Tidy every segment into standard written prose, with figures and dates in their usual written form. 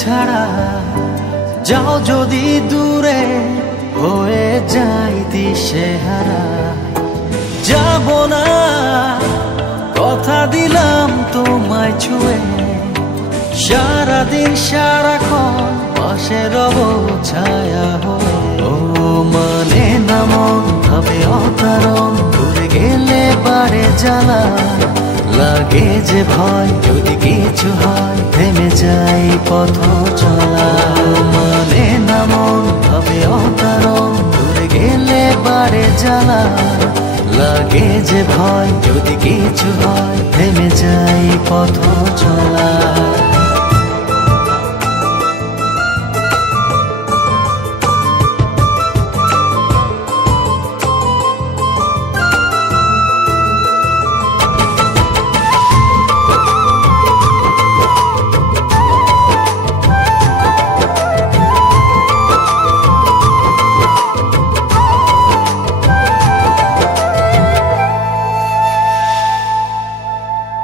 ছাড়া যাও যদি দূরে হয়ে যাই দিশেহারা। যাব না কথা দিলাম তোমায় ছুঁয়ে, সারাদিন সারাক্ষণ পাশে রব ছায়া হয়ে। ও মানে না মন ভাবে অকারণ, দূরে গেলে বাড়ে জ্বালা লাগে যে ভয়, যদি কিছু হয় থেমে যাই পথ চলা। মানে না মন ভাবে অকারণ, দূরে গেলে বাড়ে জ্বালা লাগে যে ভয়, যদি কিছু হয় থেমে যাই পথ চলা।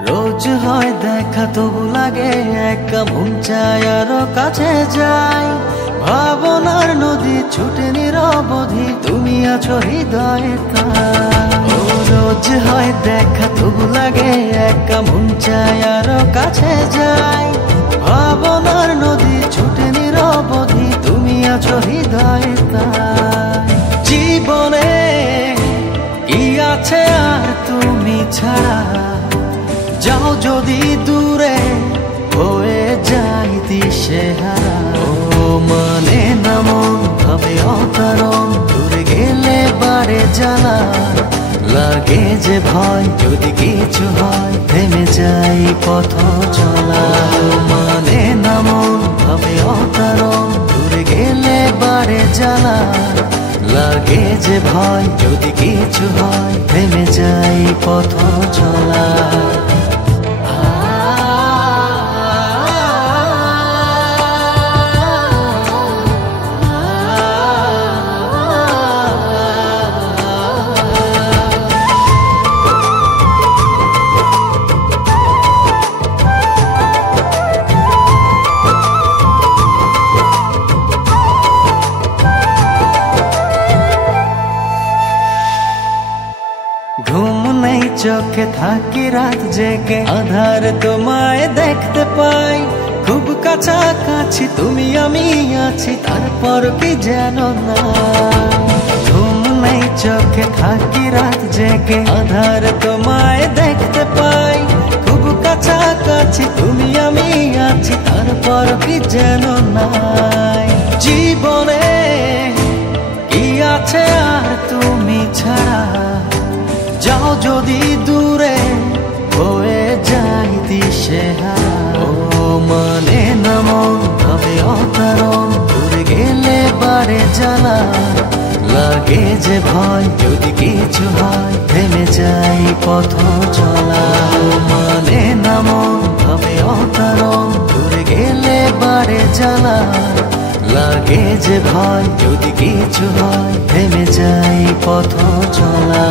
রোজ হয় দেখা তবু লাগে একা, মন চায় আরো কাছে যাই। ভাবনার নদী ছুটে নিরবধি, তুমি আছো হৃদয়ে তাই। ও রোজ হয় দেখা তবু লাগে একা, মন চায় আরো কাছে যাই। ভাবনার নদী ছুটে নিরবধি, তুমি আছো হৃদয়ে তাই। জীবনে কি আছে আর তুমি ছাড়া, যাও যদি দূরে হয়ে যাই দিশেহারা। ও মানে না মন ভাবে অকারণ, দূরে গেলে বাড়ে জ্বালা লাগে যে ভয়, যদি কিছু হয় থেমে যাই পথ চলা। মানে না মন ভাবে অকারণ, দূরে গেলে বাড়ে জ্বালা লাগে যে ভয়, যদি কিছু হয় থেমে যাই পথ চলা। ঘুম নেই চোখে থাকি রাত জেগে, আধার তোমায় দেখতে পাই। খুব কাছাকাছি তুমি আমি আছি, তারপর কি যেন না। ঘুম নেই চোখে থাকি রাত জেগে, আধার তোমায় দেখতে পাই। খুব কাছাকাছি তুমি আমি আছি, তারপর কি যেন নাই। জীবনে কি আছে আর তুমি ছাড়া, যাও যদি দূরে হয়ে যাই দিশেহারা। ও মানে না মন ভাবে অকারণ, দূরে গেলে বাড়ে জ্বালা লাগে যে ভয়, যদি কিছু হয় থেমে যাই পথ চলা। মানে না মন ভাবে অকারণ, দূরে গেলে বাড়ে জ্বালা লাগে যে ভয়, যদি কিছু হয় থেমে যাই পথ চলা।